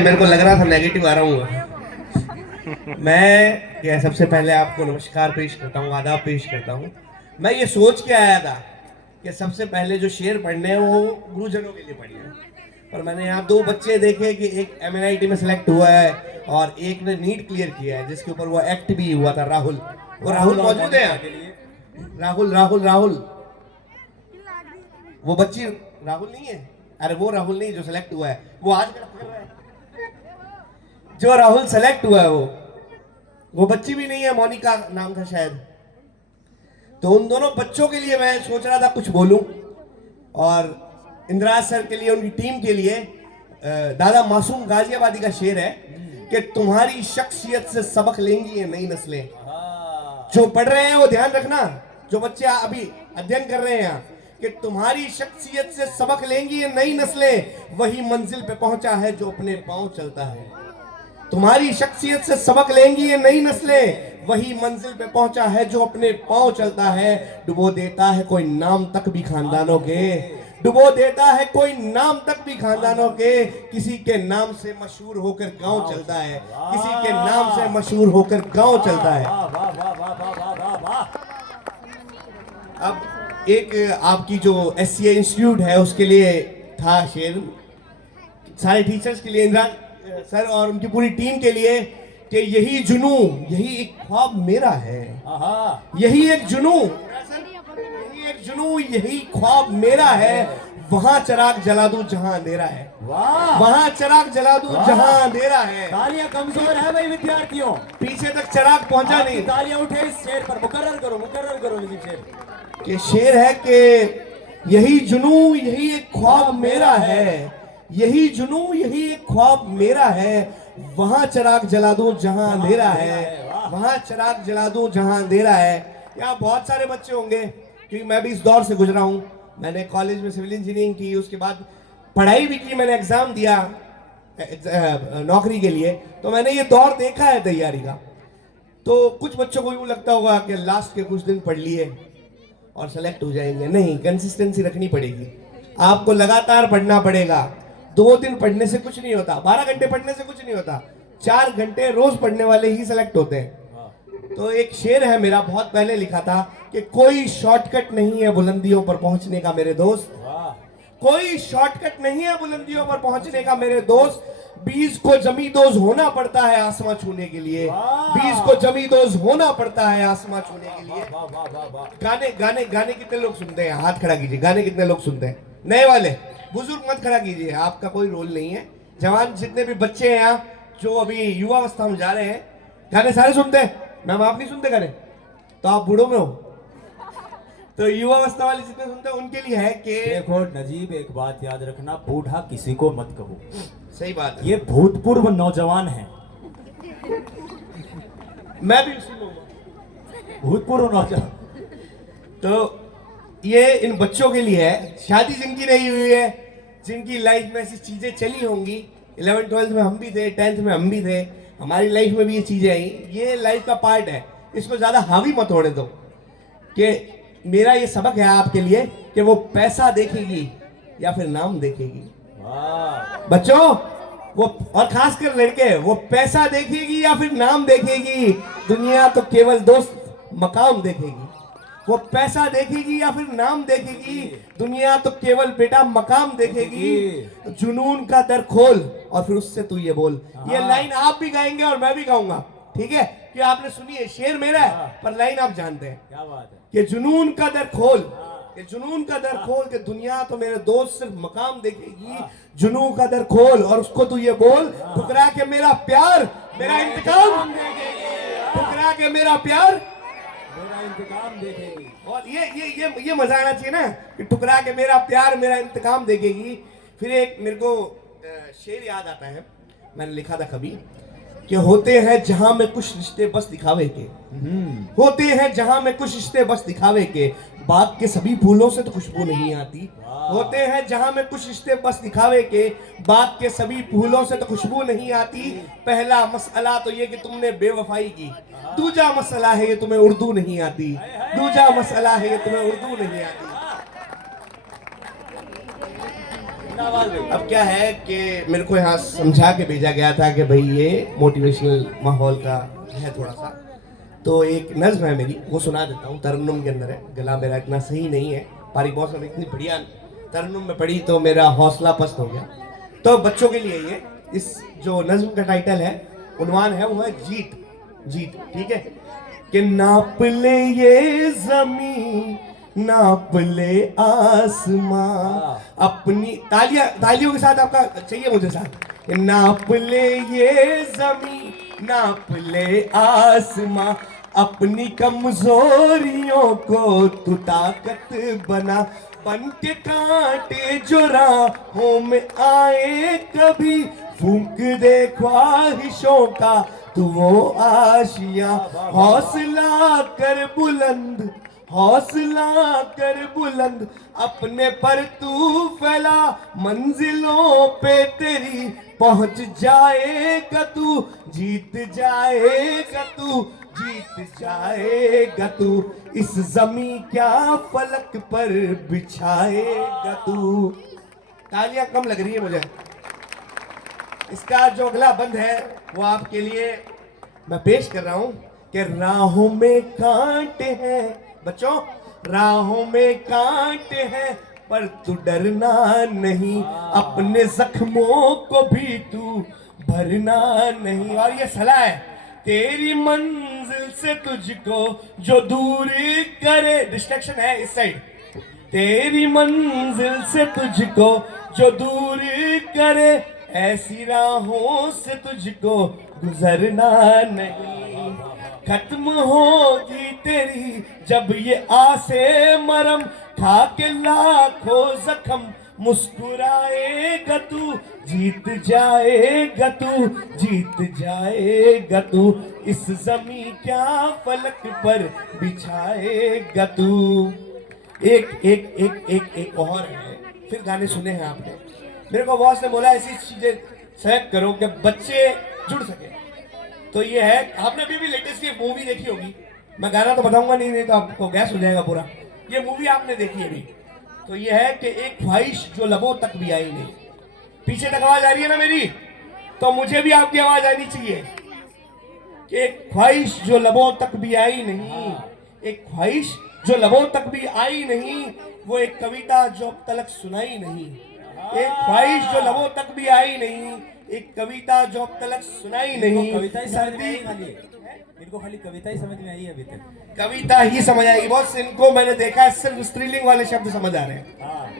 मेरे को लग रहा था नेगेटिव आ रहा हूँ मैं। सबसे पहले आपको नमस्कार पेश करता हूँ, आदाब पेश करता हूँ। मैं ये सोच के आया था कि सबसे पहले जो शेर पढ़ने हैं वो गुरुजनों के लिए पढ़ने हैं, पर मैंने यहाँ दो बच्चे देखे कि एक MNIT में सेलेक्ट हुआ है और एक ने नीट क्लियर किया है, जिसके ऊपर वो एक्ट भी हुआ था। राहुल, वो राहुल मौजूद है यहाँ? राहुल राहुल राहुल वो बच्ची राहुल नहीं है? अरे वो राहुल नहीं जो सेलेक्ट हुआ है, वो आज कर रहा है। जो राहुल सेलेक्ट हुआ है वो बच्ची भी नहीं है, मोनिका नाम था शायद। तो उन दोनों बच्चों के लिए मैं सोच रहा था कुछ बोलूं, और इंद्राज सर के लिए, उनकी टीम के लिए दादा मासूम गाजियाबादी का शेर है कि तुम्हारी शख्सियत से सबक लेंगी ये नई नस्लें। जो पढ़ रहे हैं वो ध्यान रखना, जो बच्चे अभी अध्ययन कर रहे हैं यहाँ, कि तुम्हारी शख्सियत से सबक लेंगी ये नई नस्लें। वही मंजिल पे पहुंचा है जो अपने पांव चलता है। तुम्हारी शख्सियत से सबक लेंगी ये नई नस्लें, वही मंजिल पे पहुंचा है जो अपने पांव चलता है। डुबो देता है कोई नाम तक भी खानदानों के, डुबो देता है कोई नाम तक भी खानदानों के। किसी के नाम से मशहूर होकर गांव चलता है, किसी के नाम से मशहूर होकर गांव चलता है। अब एक आपकी जो SCA इंस्टीट्यूट है उसके लिए था शेर, सारे टीचर्स के लिए, इंदिरा सर और उनकी पूरी टीम के लिए, कि यही जुनू, यही एक ख्वाब मेरा है, यही एक जुनू, यही एक जुनू, यही ख्वाब मेरा है। वहां चिराग जला दूं जहां अंधेरा है, वहां चिराग जला दूं जहां अंधेरा है। तालियां कमजोर है भाई विद्यार्थियों, पीछे तक चिराग पहुंचा नहीं। तालियां उठे इस शेर पर, मुकर्रर करो इस शेर कि शेर है कि यही जुनू, यही एक ख्वाब मेरा है, यही जुनू, यही एक ख्वाब मेरा है। वहां चिराग जला दूं जहां अंधेरा है, वहां चिराग जला दूं जहां अंधेरा है। यहाँ बहुत सारे बच्चे होंगे, क्योंकि मैं भी इस दौर से गुजरा हूं। मैंने कॉलेज में सिविल इंजीनियरिंग की, उसके बाद पढ़ाई भी की, मैंने एग्जाम दिया नौकरी के लिए, तो मैंने ये दौर देखा है तैयारी का। तो कुछ बच्चों को यूं लगता होगा कि लास्ट के कुछ दिन पढ़ लिए और सेलेक्ट हो जाएंगे। नहीं, कंसिस्टेंसी रखनी पड़ेगी, आपको लगातार पढ़ना पड़ेगा। 2 दिन पढ़ने से कुछ नहीं होता, 12 घंटे पढ़ने से कुछ नहीं होता, 4 घंटे रोज पढ़ने वाले ही सेलेक्ट होते हैं। तो एक शेर है मेरा, बहुत पहले लिखा था कि कोई शॉर्टकट नहीं है बुलंदियों पर पहुंचने का मेरे दोस्त, कोई शॉर्टकट नहीं है बुलंदियों पर पहुंचने का मेरे दोस्त। बीज को जमींदोज होना पड़ता है आसमां छूने के लिए, बीज को जमींदोज होना पड़ता है आसमां छूने के लिए। गाने गाने गाने कितने लोग सुनते हैं? हाथ खड़ा कीजिए। गाने कितने लोग सुनते हैं? नए वाले, बुजुर्ग मत खड़ा कीजिए, आपका कोई रोल नहीं है। जवान जितने भी बच्चे हैं यहाँ जो अभी युवावस्था में जा रहे हैं, गाने सारे सुनते हैं। मैम आप नहीं सुनते गाने? तो आप बूढ़ों में हो। तो युवावस्था वाले जितने सुनते हैं उनके लिए है कि देखो नजीब, एक बात याद रखना, बूढ़ा किसी को मत कहो। सही बात है। ये भूतपूर्व नौजवान है, मैं भी सुनूंगा भूतपूर्व नौजवान। तो ये इन बच्चों के लिए है, शादी जिनकी नहीं हुई है, जिनकी लाइफ में ऐसी चीजें चली होंगी। 11th 12th में हम भी थे, 10th में हम भी थे, हमारी लाइफ में भी ये चीजें आई। ये लाइफ का पार्ट है, इसको ज्यादा हावी मत होने दो। कि मेरा ये सबक है आपके लिए कि वो पैसा देखेगी या फिर नाम देखेगी। बच्चों, वो और खासकर लड़के, वो पैसा देखेगी या फिर नाम देखेगी। दुनिया तो केवल दोस्त मकाम देखेगी। वो पैसा देखेगी या फिर नाम देखेगी, दुनिया तो केवल बेटा मकाम देखेगी। जुनून का दर खोल और फिर उससे तू ये बोल। ये लाइन आप भी गाएंगे और मैं भी गाऊंगा, ठीक है? कि आपने सुनी है, शेर मेरा है पर लाइन आप जानते हैं। क्या बात है? कि जुनून का दर खोल, कि जुनून का दर खोल, कि दुनिया तो मेरे दोस्त सिर्फ मकाम देखेगी। जुनून का दर खोल और उसको तू ये बोल, ठुकरा के मेरा प्यार मेरा इंतकाम, ठुकरा के मेरा प्यार मेरा इंतकाम देखेगी। और ये मजा आना चाहिए ना कि ठुकरा के मेरा प्यार मेरा इंतकाम देखेगी। फिर एक मेरे को शेर याद आता है, मैंने लिखा था कभी, कि होते हैं जहां में कुछ रिश्ते बस दिखावे के, होते हैं जहां में कुछ रिश्ते बस दिखावे के। बाग के सभी फूलों से तो खुशबू नहीं आती। होते हैं जहां में कुछ रिश्ते बस दिखावे के, बाग के सभी फूलों से तो खुशबू नहीं आती। पहला मसला तो ये कि तुमने बेवफाई की, दूजा मसला है ये तुम्हें उर्दू नहीं आती, दूजा मसला है ये तुम्हें उर्दू नहीं आती। जिंदाबाद भाई। अब क्या है कि मेरे को यहाँ समझा के भेजा गया था कि भाई ये मोटिवेशनल माहौल का है थोड़ा सा, तो एक नज्म है मेरी, वो सुना देता हूँ। तरन्नुम के अंदर है, गला मेरा इतना सही नहीं है, पारी बॉस ने इतनी बढ़िया तरन्नुम में पढ़ी तो मेरा हौसला पस्त हो गया। तो बच्चों के लिए ये, इस जो नज्म का टाइटल है, उन्वान है, वो है जीत। जीत, ठीक है। कि नाप ले ये जमीन, नाप ले आसमां, अपनी तालियों के साथ आपका चाहिए मुझे साथ। नाप ले ये जमीन, नाप ले आसमां, अपनी कमजोरियों को तू ताकत बना। बन के कांटे जो राहों में आए कभी, फूंक दे ख्वाहिशों का तू वो आशिया। हौसला कर बुलंद, हौसला कर बुलंद, अपने पर तू फैला, मंजिलों पे तेरी पहुंच जाएगा तू, जीत जाएगा तू, जीत जाएगा तू, इस जमी क्या फलक पर बिछाएगा तू। तालियां कम लग रही है मुझे। इसका जो अगला बंद है वो आपके लिए मैं पेश कर रहा हूं कि राहों में कांटे हैं बच्चों, राहों में कांटे हैं, पर तू डरना नहीं, अपने जख्मों को भी तू भरना नहीं। और ये सलाह है, तेरी मंजिल से तुझको जो दूर करे, डिस्ट्रैक्शन है इस साइड, तेरी मंजिल से तुझको जो दूर करे, ऐसी राहों से तुझको गुजरना नहीं। खत्म होगी तेरी जब ये आसे मरम, खा के लाखों जख्म मुस्कुराएगा तू, जीत जाएगा तू, जीत जाएगा तू, इस जमी क्या फलक पर बिछाएगा तू। एक एक एक एक एक और है, फिर गाने सुने हैं आपने। मेरे को बॉस ने बोला ऐसी चीजें सेलेक्ट करो कि बच्चे जुड़ सके, तो ये है, आपने अभी भी लेटेस्ट ये मूवी देखी होगी, मैं गाना तो बताऊंगा नहीं, नहीं तो आपको गैस हो जाएगा पूरा। ये मूवी आपने देखी है अभी, तो ये है कि एक ख्वाहिश जो लबों तक भी आई नहीं। पीछे तक आवाज आ रही है ना मेरी, तो मुझे भी आपकी आवाज आनी चाहिए कि एक ख्वाहिश जो लबों तक भी आई नहीं, एक ख्वाहिश जो लबों तक भी आई नहीं, वो एक कविता जो अब तलक सुनाई नहीं। एक ख्वाहिश जो लबों तक भी आई नहीं, एक कविता जो अब तलक सुनाई नहीं। कविता ही समझ में आई खाली, इनको खाली कविता ही समझ में आई अभी तक, कविता ही समझ आएगी बॉस। इनको मैंने देखा है सिर्फ स्त्रीलिंग वाले शब्द समझ आ रहे हैं। हाँ।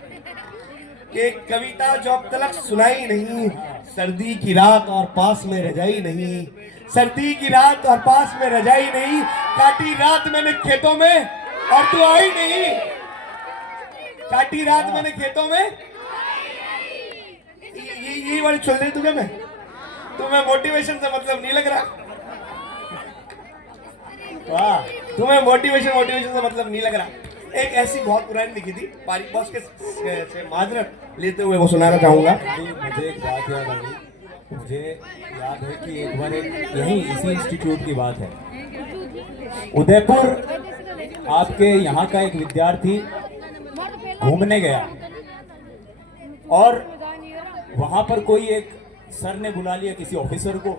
कि एक कविता जो अब तलक सुनाई नहीं, सर्दी की रात और पास में रजाई नहीं, सर्दी की रात और पास में रजाई नहीं, काटी रात मैंने खेतों में और तू आई नहीं, काटी रात मैंने खेतों में। ये वाली चल रही तुझे मैं, तुम्हें मोटिवेशन से मतलब नहीं लग रहा, वाह, तुम्हें मोटिवेशन से मतलब नहीं लग रहा। एक ऐसी बहुत पुरानी लिखी थी, पारी बॉस के से माजरत लेते हुए वो सुनाना चाहूंगा। मुझे एक बात याद आ गई, मुझे याद है कि एक बार यही इसी इंस्टीट्यूट की बात है, उदयपुर आपके यहाँ का एक विद्यार्थी घूमने गया और वहां पर कोई एक सर ने बुला लिया किसी ऑफिसर को,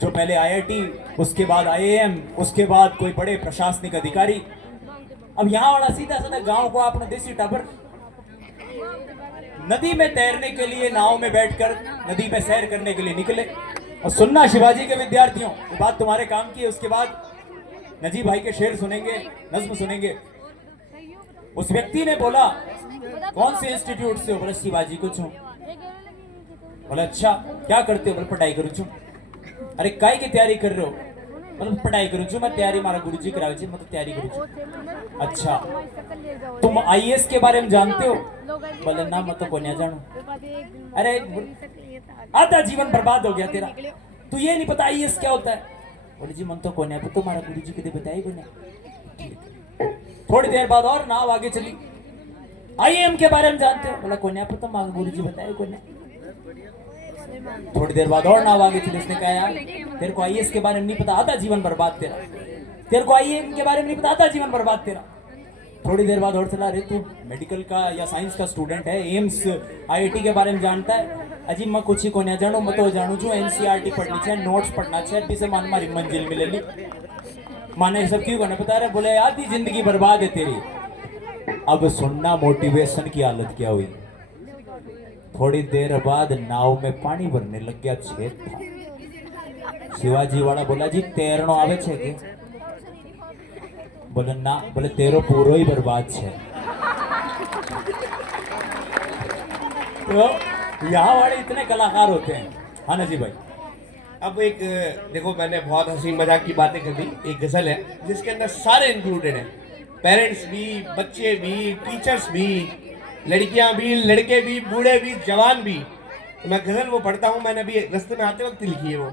जो पहले आईआईटी, उसके बाद आईएएम, उसके बाद कोई बड़े प्रशासनिक अधिकारी। अब यहाँ वाला सीधा साधा गांव को आपने देसी टाबर नदी में तैरने के लिए नाव में बैठकर नदी में सैर करने के लिए निकले। और सुनना शिवाजी के विद्यार्थियों, ये बात तुम्हारे काम की है। उसके बाद नजीब भाई के शेर सुनेंगे, नज्म सुनेंगे। उस व्यक्ति ने बोला, कौन से इंस्टीट्यूट से हो? बोला शिवाजी को छू। बोला अच्छा, क्या करते हो? बोले पढ़ाई करूँ छू। अरे काय की तैयारी कर रहे हो? मतलब पढ़ाई करूँ छू मैं, तैयारी मारा गुरुजी करावे छे, मतलब तैयारी करूँ छू। अच्छा, तुम आईएएस के बारे में जानते हो? बोले ना, मैं तो को नहीं जानू। अरे आधा जीवन बर्बाद हो गया तेरा, तू ये नहीं पता आईएएस क्या होता है? बोले जी मन तो को नहीं, तो तुम्हारा गुरुजी कदे बताई को नहीं। थोड़ी देर बाद और नाव आगे चली, आईएएम के बारे में जानते हो? बोला को नहीं, तो मां गुरुजी बताए को नहीं। थोड़ी देर बाद और नाव आगे चली, उसने कहा यार तेरे को आईएएस के बारे में नहीं पता, आधा जीवन बर्बाद तेरा। तेरे को आईएएम के बारे में नहीं पता, आधा जीवन बर्बाद तेरा। थोड़ी देर बाद और चला रहे तू मेडिकल का या साइंस का स्टूडेंट है, एम्स आईआईटी के बारे में जानता है। अजी मैं कुछ ही को नहीं जानू, मैं तो जानू छू एनसीईआरटी पढ़नी चाहिए, नोट्स पढ़ना चाहिए, बीसे मान मारी मंजिल मिलेली। माने सब क्यों करना पता रहे, बोले आधी जिंदगी बर्बाद है तेरी। अब सुनना मोटिवेशन की हालत क्या हुई। थोड़ी देर बाद नाव में पानी भरने लग गया, छेद था। शिवाजी वाला बोला जी तैरनो आवे छे के? बोले ना, बोले तेरो पूरो ही बर्बाद छे। तो यहाँ वाले इतने कलाकार होते हैं। हाँ ना जी भाई। अब एक देखो, मैंने बहुत हंसी मजाक की बातें कर दी। एक गजल है जिसके अंदर सारे इंक्लूडेड हैं, पेरेंट्स भी, बच्चे भी, टीचर्स भी, लड़कियां भी, लड़के भी, बूढ़े भी, जवान भी। तो मैं गजल वो पढ़ता हूँ, मैंने अभी रास्ते में आते वक्त लिखी है वो,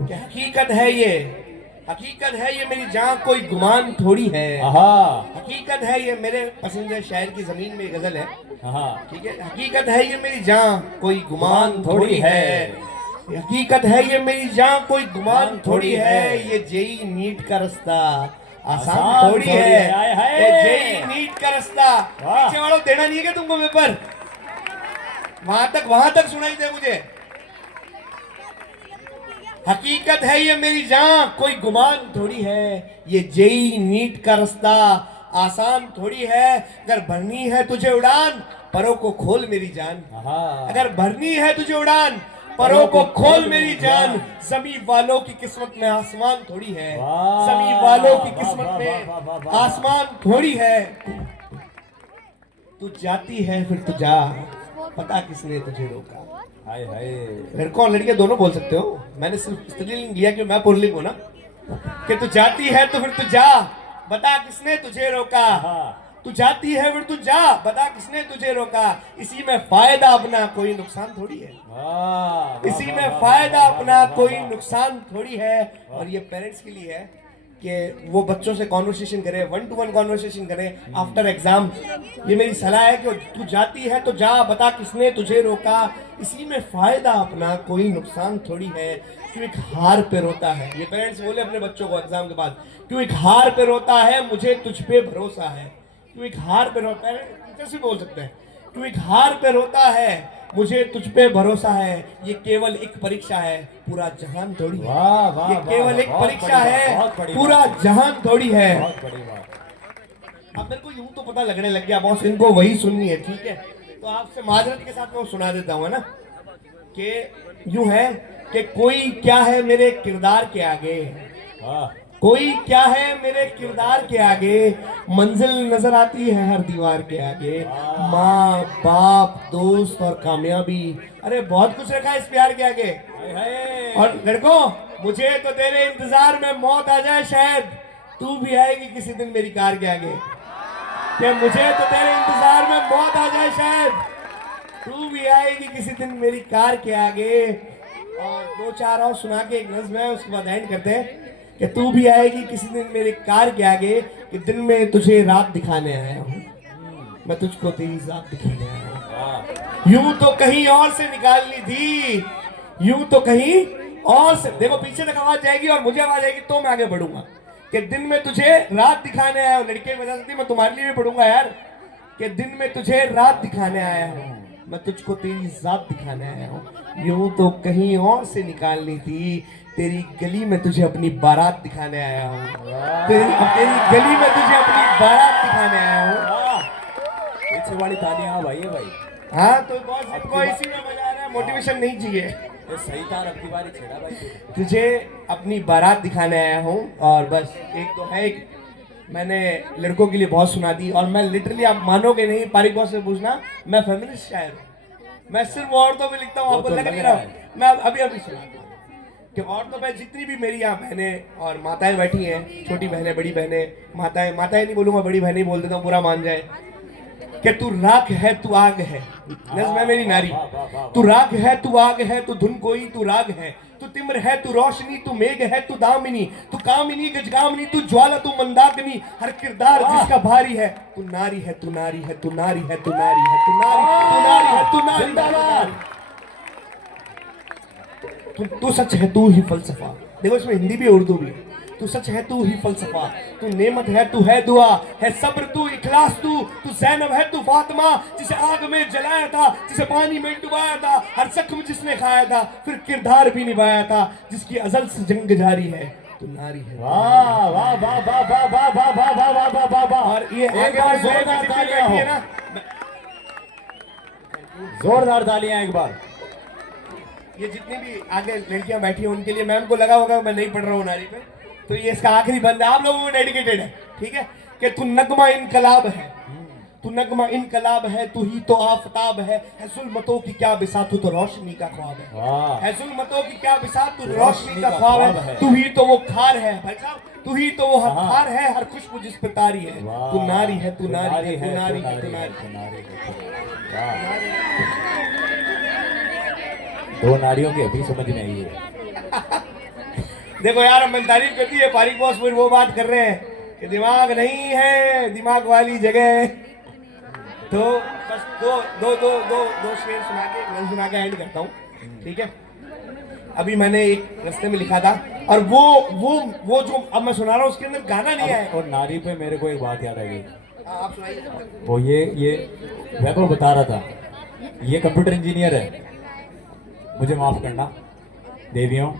कि हकीकत है ये, हकीकत है ये मेरी जान कोई गुमान थोड़ी है। हकीकत है ये, मेरे पसंदीदा शायर की जमीन में गजल है। ठीक है, हकीकत है ये मेरी जान कोई गुमान थोड़ी है। हकीकत है ये मेरी जान कोई गुमान थोड़ी है। ये जेई नीट का रास्ता आसान थोड़ी है। ये जेई नीट का रास्ता, पीछे वालों देना नहीं है क्या तुमको पेपर? वहां तक सुनाई दे मुझे। हकीकत है ये मेरी जान कोई गुमान थोड़ी है। ये जेई नीट का रास्ता आसान थोड़ी है। अगर भरनी है तुझे उड़ान, परों को खोल मेरी जान। अगर भरनी है तुझे उड़ान, परों को खोल मेरी जान। जमीन वालों की किस्मत में आसमान थोड़ी है। जमीन वालों की किस्मत में आसमान थोड़ी है। तू जाती है फिर तू जा, पता किसने तुझे रोका। हाय हाय। लड़कों और लड़कियां दोनों बोल सकते हो, मैंने सिर्फ स्त्रीलिंग लिया कि मैं पुल्लिंग हूं ना। कि तू जाती है तो फिर तू जा, बता किसने तुझे रोका। तू जाती है फिर तू जा, बता किसने तुझे रोका। इसी में फायदा अपना कोई नुकसान थोड़ी है। इसी में फायदा अपना कोई नुकसान थोड़ी है। और ये पेरेंट्स के लिए है कि वो बच्चों से कॉन्वर्सेशन करे, 1-to-1 कॉन्वर्सेशन करे आफ्टर एग्जाम। ये मेरी सलाह है कि तू जाती है तो जा, बता किसने तुझे रोका। इसी में फायदा अपना कोई नुकसान थोड़ी है। क्यों एक हार पे रोता है, ये पेरेंट्स बोले अपने बच्चों को एग्जाम के बाद, क्यों एक हार पे रोता है, मुझे तुझ पे भरोसा है। क्यों एक हार पे रोता है, टीचर्स भी बोल सकते हैं, क्यों एक हार पे रोता है, मुझे तुझ पे भरोसा है। ये केवल एक परीक्षा है, पूरा जहान थोड़ी है। ये केवल एक परीक्षा है, पूरा जहान थोड़ी है। अब मेरे को यूं तो पता लगने लग गया बॉस, इनको वही सुननी है, ठीक है। तो आपसे माजरत के साथ मैं सुना देता हूँ, है ना, कि यूं है कि कोई क्या है मेरे किरदार के आगे, कोई क्या है मेरे किरदार के आगे। मंजिल नजर आती है हर दीवार के आगे। माँ बाप दोस्त और कामयाबी, अरे बहुत कुछ रखा है इस प्यार के आगे। और लड़कों, मुझे तो तेरे इंतजार में मौत आ जाए, शायद तू भी आएगी किसी दिन मेरी कार के आगे। कि मुझे तो तेरे इंतजार में मौत आ जाए, शायद तू भी आएगी किसी दिन मेरी कार के आगे। और 2-4 और सुना के एक नज़्म है, उसके बाद एंड करते हैं कि तू भी आएगी किसी दिन मेरे कार के आगे। कि दिन में तुझे रात दिखाने आया हूँ, मैं तुझको तेरी रात दिखाने आया हूँ। यूं तो कहीं और से निकालनी थी, यूं तो कहीं और से। देखो पीछे तक आवाज जाएगी और मुझे आवाज आएगी तो मैं आगे बढ़ूंगा। कि दिन में तुझे रात दिखाने आया हूँ, लड़के बजा सकती, मैं तुम्हारे लिए भी पढ़ूंगा यार। कि दिन में तुझे रात दिखाने आया हूँ, मैं तुझको तेरी जात दिखाने आया हूँ। यूं तो कहीं और से निकालनी थी, तेरी गली में तुझे अपनी बारात दिखाने आया हूँ। तेरी गली में तुझे अपनी बारात दिखाने आया हूँ। पीछे वाली तालियां भाई है भाई। हाँ तो बॉस इनको इसी में बजा रहा है, मोटिवेशन नहीं चाहिए। ये सही था, अब की बारी छेड़ा भाई। तुझे अपनी बारात दिखाने आया हूँ। और बस एक तो है, एक मैंने लड़कों के लिए बहुत सुना दी। और मैं लिटरली, आप मानोगे नहीं, पारिक बॉस से पूछना, मैं फेमिनिस्ट शायर हूँ। मैं सिर्फ औरतों में लिखता हूँ, आपको लग नहीं रहा। मैं अभी सुनाता हूँ कि औरतों में जितनी भी मेरी यहाँ बहनें और माताएं बैठी हैं, छोटी बहनें, बड़ी बहनें, माताएं नहीं बोलूंगा, बड़ी बहनें ही बोल देता हूँ, बुरा मान जाए। कि तू राख है तू आग है, नज़्म है मेरी नारी। तू राख है तू आग है, तू धुन कोई तू राग है। तू तिम्र है तू रोशनी, तू मेघ है तू दामिनी। तू कामिनी गजगामिनी, तू ज्वाला तू मंदाकिनी। हर किरदार जिसका भारी है, तू नारी है तू नारी है तू नारी है तू नारी है तू नारी है तू नारी। तू सच है तू ही फलसफा। देखो इसमें हिंदी भी उर्दू भी। तू सच है, तू ही फलसफा, तू नेमत है, तू है दुआ, है सब्र, तू इखलास, तू ज़ैनब है, तू फातिमा, जिसे आग में जलाया था, जिसे पानी में डुबाया था, हर जख्म जिसने खाया था, फिर किरदार भी निभाया था, जिसकी अजल से जंग जारी है, तू नारी है। वाह वाह वाह वाह वाह वाह वाह वाह वाह वाह वाह वाह वाह। और ये एक बार जोरदार तालियां हो, ना, जोरदार तालियां एक बार। ये जितनी भी आगे लड़कियां बैठी हैं उनके लिए, मैम को लगा होगा मैं नहीं पढ़ रहा हूँ नारी पे, तो ये इसका आखिरी बंद है, आप लोगों को डेडिकेटेड है, ठीक है, कि तू नगमा इनकलाब है, तू नगमा इनकलाब है, तू ही तो आफताब है जुल्मतों की क्या बिसात, तू तो रोशनी का ख्वाब है, वाह। है जुल्मतों की क्या बिसात, तू रोशनी का ख्वाब है, तू ही तो वो खार है भाई साहब, तू ही तो वो खार है, हर खुशबू जिस पे तारी है, तू नारी है, तू नारी है, तू नारी है, तू नारी है। दो नारियों की अभी समझ में आई है। देखो यार, हम तारीफ करती है फारिक बॉस, फिर वो बात कर रहे हैं कि दिमाग नहीं है, दिमाग वाली जगह, तो बस दो शेर सुना के गजल सुना के एंड करता हूँ, ठीक है। अभी मैंने एक रस्ते में लिखा था, और वो जो अब मैं सुना रहा हूँ उसके अंदर गाना नहीं आया। और नारी पे मेरे को एक बात याद आ गई, आप सुनाइए। वो ये वैभव बता रहा था, ये कंप्यूटर इंजीनियर है, मुझे माफ करना देवियों,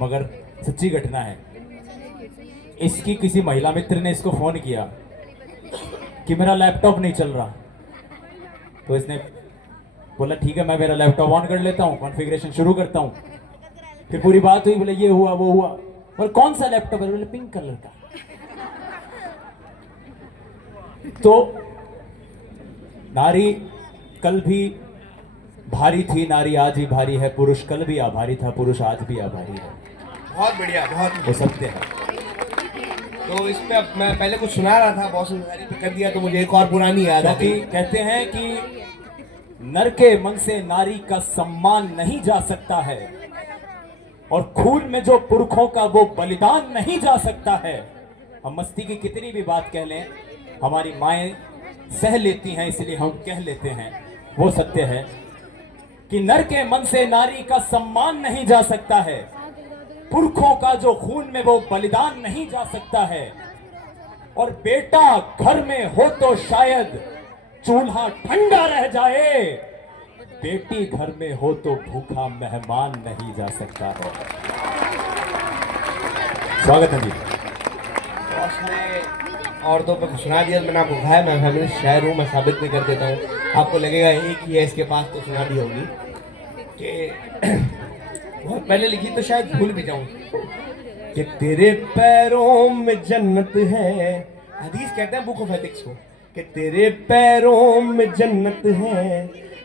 मगर सच्ची घटना है। इसकी किसी महिला मित्र ने इसको फोन किया कि मेरा लैपटॉप नहीं चल रहा, तो इसने बोला ठीक है मैं मेरा लैपटॉप ऑन कर लेता हूँ, कॉन्फ़िगरेशन शुरू करता हूँ। फिर पूरी बात हुई, बोले ये हुआ वो हुआ, और कौन सा लैपटॉप है, बोले पिंक कलर का। तो नारी कल भी भारी थी, नारी आज भी भारी है, पुरुष कल भी आभारी था, पुरुष आज भी आभारी है। बहुत बढ़िया, बहुत वो सत्य है। तो इस पे अब मैं पहले कुछ सुना रहा था, बॉस ने तारीफ कर दिया तो मुझे एक और पुरानी याद आ गई। कहते हैं कि नर के मन से नारी का सम्मान नहीं जा सकता है, और खून में जो पुरखों का वो बलिदान नहीं जा सकता है। हम मस्ती की कितनी भी बात कह लें, हमारी माएं सह लेती हैं, इसलिए हम कह लेते हैं। वो सत्य है कि नर के मन से नारी का सम्मान नहीं जा सकता है, पुरखों का जो खून में वो बलिदान नहीं जा सकता है, और बेटा घर में हो तो शायद चूल्हा ठंडा रह जाए, बेटी घर में हो तो भूखा मेहमान नहीं जा सकता है। स्वागत है जी। बॉस ने औरतों पे कुछ सुना दिया, मैंने आपको कहा है मैं फेमिनिस्ट शायर हूँ, मैं साबित भी कर देता हूँ। आपको लगेगा एक ही है इसके पास, तो सुना दी होगी कि बहुत पहले लिखी तो शायद भूल भी जाऊं कि तेरे पैरों में जन्नत है, हदीस कहते हैं बुक ऑफ एथिक्स को, कि तेरे पैरों में जन्नत है,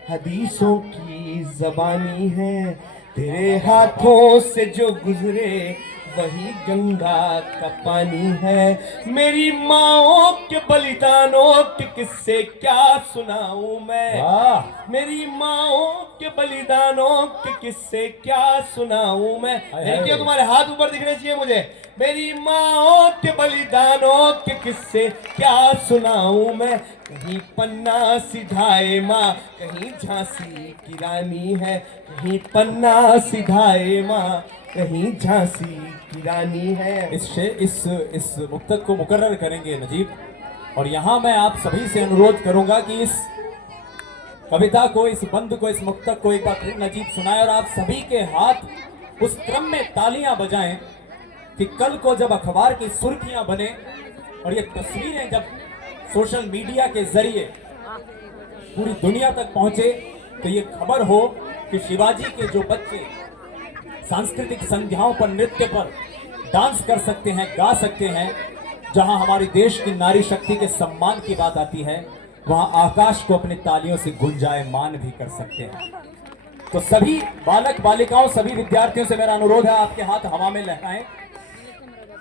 हदीसों की ज़बानी है, तेरे हाथों से जो गुजरे वही गंगा का पानी है। मेरी माओ के बलिदानों के किस्से क्या सुनाऊं मैं, मेरी माओ के बलिदानों के किस्से क्या सुनाऊं मैं। देखिए तुम्हारे हाथ ऊपर दिखने चाहिए मुझे। मेरी माओ के बलिदानों के किस्से क्या सुनाऊं मैं। कहीं पन्ना सिधाए माँ, कहीं झांसी की रानी है, कहीं पन्ना सिधाए माँ, कहीं झांसी की रानी है। इस मुक्तक को मुकर्रर करेंगे नजीब, और यहाँ मैं आप सभी से अनुरोध करूंगा कि इस कविता को, इस बंद को, इस मुक्तक को एक बार फिर नजीब सुनाए, और आप सभी के हाथ उस क्रम में तालियां बजाएं कि कल को जब अखबार की सुर्खियां बने और ये तस्वीरें जब सोशल मीडिया के जरिए पूरी दुनिया तक पहुंचे, तो ये खबर हो कि शिवाजी के जो बच्चे सांस्कृतिक संध्याओं पर, नृत्य पर डांस कर सकते हैं, गा सकते हैं। जहां हमारे देश की नारी शक्ति के सम्मान की बात आती है, वहां आकाश को अपनी तालियों से गुंजायमान भी कर सकते हैं। तो सभी बालक बालिकाओं, सभी विद्यार्थियों से मेरा अनुरोध है, आपके हाथ हवा में लहराएं।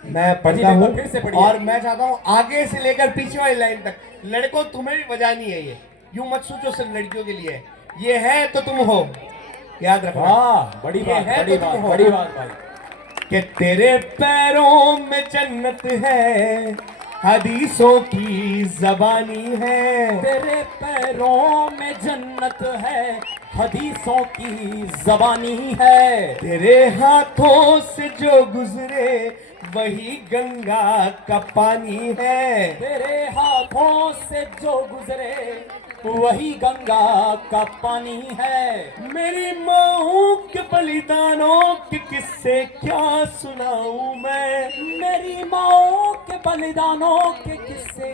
मैं पढ़ता हूँ फिर से पढ़िए। और मैं चाहता हूँ आगे से लेकर पीछे वाली लाइन तक, लड़कों तुम्हें भी बजानी है। ये यूं मत सोचो सिर्फ लड़कियों के लिए, ये है तो तुम हो, याद रखना। बड़ी बात, बड़ी बात, बड़ी बात भाई। कि तेरे पैरों में जन्नत है, हदीसों की ज़बानी है। तेरे पैरों में जन्नत है, हदीसों की ज़बानी है। तेरे हाथों से जो गुजरे वही गंगा का पानी है। तेरे हाथों से जो गुजरे वही गंगा का पानी है। मेरी माँ के बलिदानों के किस्से क्या सुनाऊं मैं। मेरी माओ के बलिदानों के किस्से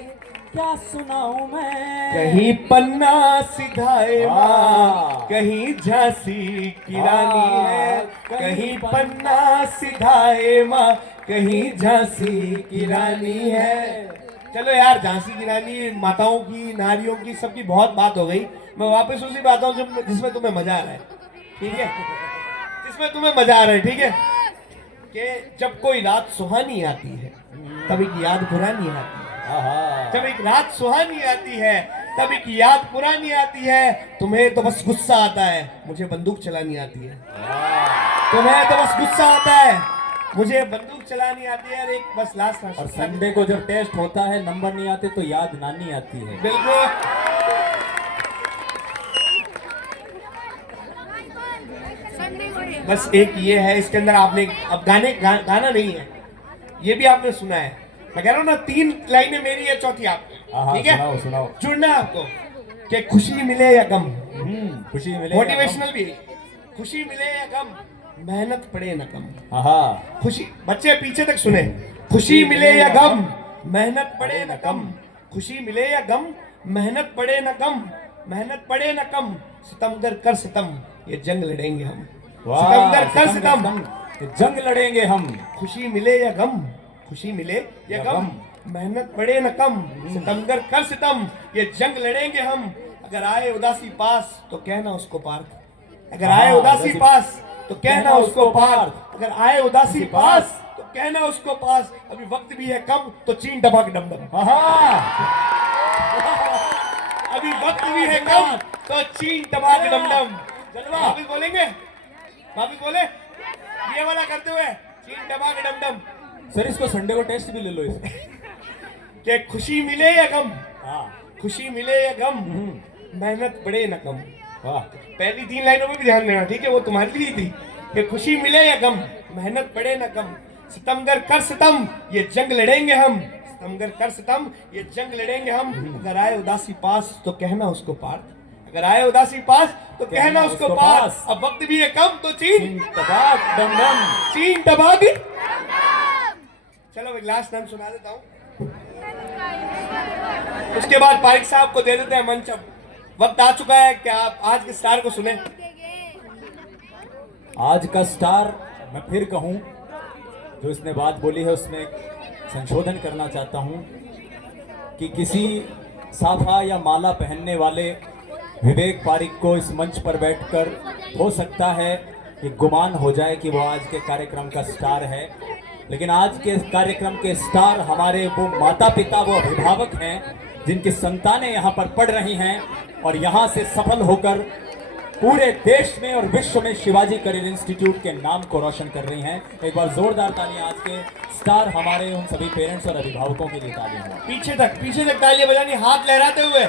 क्या सुनाऊं मैं। कहीं पन्ना सिधाए माँ, हाँ। कहीं झांसी की रानी है। हाँ, कहीं पन्ना सिधाए माँ, कहीं झांसी की रानी है। चलो यार, झांसी की रानी, माताओं की, नारियों की, सबकी बहुत बात हो गई। मैं वापस उसी बात हूँ जिसमें तुम्हें मजा आ रहा है, ठीक है? जिसमें तुम्हें मजा आ रहा है, ठीक है? कि जब कोई रात सुहानी आती है तब एक याद पुरानी आती है। आहा। जब एक रात सुहानी आती है तब एक याद पुरानी आती है। तुम्हें तो बस गुस्सा आता है, मुझे बंदूक चलानी आती है। तुम्हें तो बस गुस्सा आता है, मुझे बंदूक चलानी आती है। और एक बस लास्ट और संडे को जब टेस्ट होता है, नंबर नहीं आते तो याद नानी आती है। बिल्कुल। बस एक ये है, इसके अंदर आपने अब गाना नहीं है, ये भी आपने सुना है। मैं कह रहा हूँ ना, 3 लाइनें मेरी है, चौथी आपकी, ठीक है? सुनाओ सुनाओ। जुड़ना है आपको कि खुशी मिले या गम, खुशी मिले। मोटिवेशनल भी। खुशी मिले या गम, मेहनत पड़े न कम। आहा। खुशी, बच्चे पीछे तक सुने। खुशी मिले या गम, मेहनत पड़े न कम। खुशी मिले या गम, मेहनत पड़े न कम। मेहनत पड़े न कम, सितमगर कर सितम, ये जंग लड़ेंगे हम। सितमगर कर सितम, जंग लड़ेंगे हम। खुशी मिले या गम, खुशी मिले या गम, मेहनत पड़े न कम। सितमगर कर सितम, ये जंग लड़ेंगे हम। अगर आए उदासी पास तो कहना उसको पार। अगर आए उदासी पास तो कहना उसको पार। अगर आए उदासी पास तो कहना उसको पास। अभी वक्त भी है कम तो चीन टपक डमडम। अभी वक्त भी है कम तो चीन टपक डमडम। वापिस बोलेंगे, वापिस बोले, ये वाला करते हुए, चीन टपक डमडम। सर इसको संडे को टेस्ट भी ले लो इसे। कि खुशी मिले या गम, हाँ। खुशी मिले या गम, मेहनत पड़े न कम। वाह। पहली 3 लाइनों में भी ध्यान देना, ठीक है? वो तुम्हारी लिए थी कि खुशी मिले या गम, मेहनत पड़े न कम। सितमगर कर सितम, ये जंग लड़ेंगे हम। सितमगर कर सितम, ये जंग लड़ेंगे हम। अगर आए उदासी पास तो कहना उसको पार। अगर आए उदासी पास तो कहना उसको पार। अब वक्त भी है कम तो चीन टपाक डम। चीन टपाक। चलो एक लास्ट नाम सुना देता हूँ, उसके बाद पारिक साहब को दे देते हैं मंच। अब वक्त आ चुका है कि आप आज के स्टार को सुने। आज का स्टार मैं फिर कहूं, जो इसने बात बोली है उसमें संशोधन करना चाहता हूं कि किसी साफा या माला पहनने वाले विवेक पारिक को इस मंच पर बैठकर हो सकता है कि गुमान हो जाए कि वो आज के कार्यक्रम का स्टार है। लेकिन आज के कार्यक्रम के स्टार हमारे वो माता पिता, वो अभिभावक हैं जिनकी संतानें यहाँ पर पढ़ रही हैं और यहाँ से सफल होकर पूरे देश में और विश्व में शिवाजी करियर इंस्टीट्यूट के नाम को रोशन कर रही हैं। एक बार जोरदार ताली आज के स्टार हमारे उन सभी पेरेंट्स और अभिभावकों के लिए तालियां हों। पीछे तक तालियां बजानी, हाथ लहराते हुए।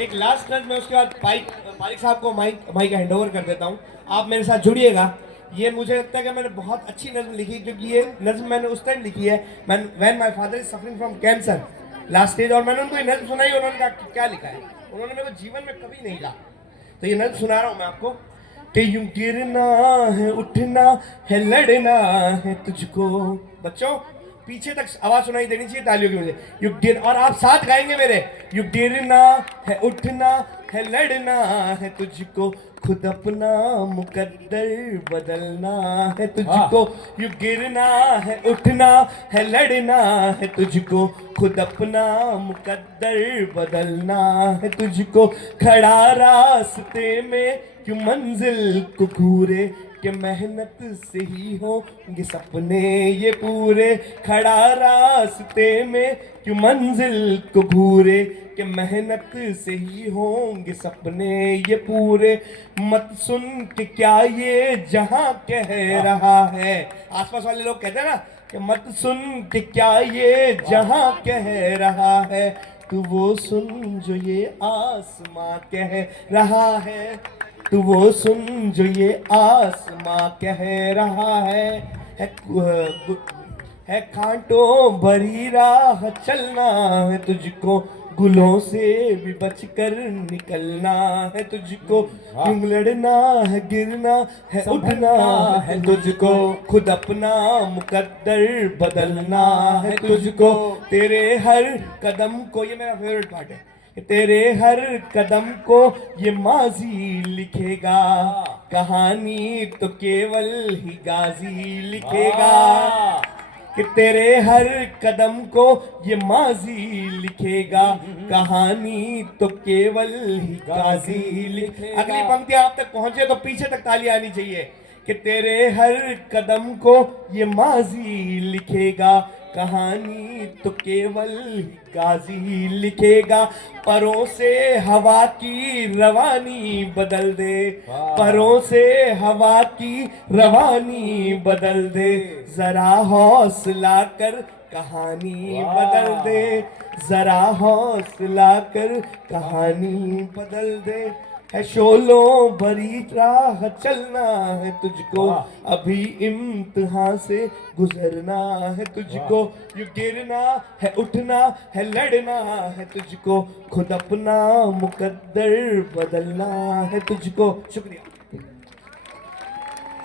एक लास्ट नज़र में, उसके बाद पारिक साहब को माइक हैंडओवर कर देता हूँ। आप मेरे साथ जुड़िएगा। ये मुझे लगता है कि मैंने बहुत अच्छी नज़्म लिखी, क्योंकि ये नज़्म मैंने उस टाइम लिखी है when my father is suffering from cancer last stage. और मैंने उनको ये नज़्म सुनाई, उन्होंने कहा क्या लिखा है। उन्होंने मेरे को जीवन में कभी नहीं कहा। तो ये नज़्म सुना रहा हूँ मैं आपको कि यूं गिरना है, उठना है, लड़ना है तुझको। बच्चों पीछे तक आवाज सुनाई देनी चाहिए तालियों की मुझे। यू गिर, और आप साथ गाएंगे मेरे। यू गिरना है, उठना है, लड़ना है तुझको, खुद अपना मुकद्दर बदलना है तुझको। यू गिरना है, उठना है, लड़ना है तुझको, खुद अपना मुकद्दर बदलना है तुझको। खड़ा रास्ते में क्यों मंजिल को घूरे, कि मेहनत से ही होंगे सपने ये पूरे। खड़ा रास्ते में क्यों मंजिल को घूरे, कि मेहनत से ही होंगे सपने ये पूरे। मत सुन के क्या ये जहां कह रहा है। आसपास वाले लोग कहते हैं ना कि मत सुन के क्या ये जहां कह रहा है, तू वो सुन जो ये आसमां कह रहा है। तू वो सुन जो ये आसमां कह रहा है कांटों भरी राह चलना है तुझको, गुलों से भी बचकर निकलना है तुझको, यूं लड़ना है, गिरना है, उठना है तुझको, खुद अपना मुकद्दर बदलना है तुझको। तेरे हर कदम को, ये मेरा फेवरेट पार्ट है, तेरे हर कदम को ये माजी लिखेगा, कहानी तो केवल ही गाजी लिखेगा। कि तेरे हर कदम को ये माजी लिखेगा, कहानी तो केवल ही गाजी लिखेगा। अगली पंक्ति आप तक पहुंचे तो पीछे तक ताली आनी चाहिए। कि तेरे हर कदम को ये माजी लिखेगा, कहानी तो केवल गाजी लिखेगा। परों से हवा की रवानी बदल दे, परों से हवा की रवानी बदल दे, जरा हौसला कर कहानी बदल दे, जरा हौसला कर कहानी बदल दे। है शोलों भरी राह चलना है तुझको, अभी इम्तिहान से गुजरना है तुझको, यू गिरना है, उठना है, लड़ना है तुझको, खुद अपना मुकद्दर बदलना है तुझको। शुक्रिया।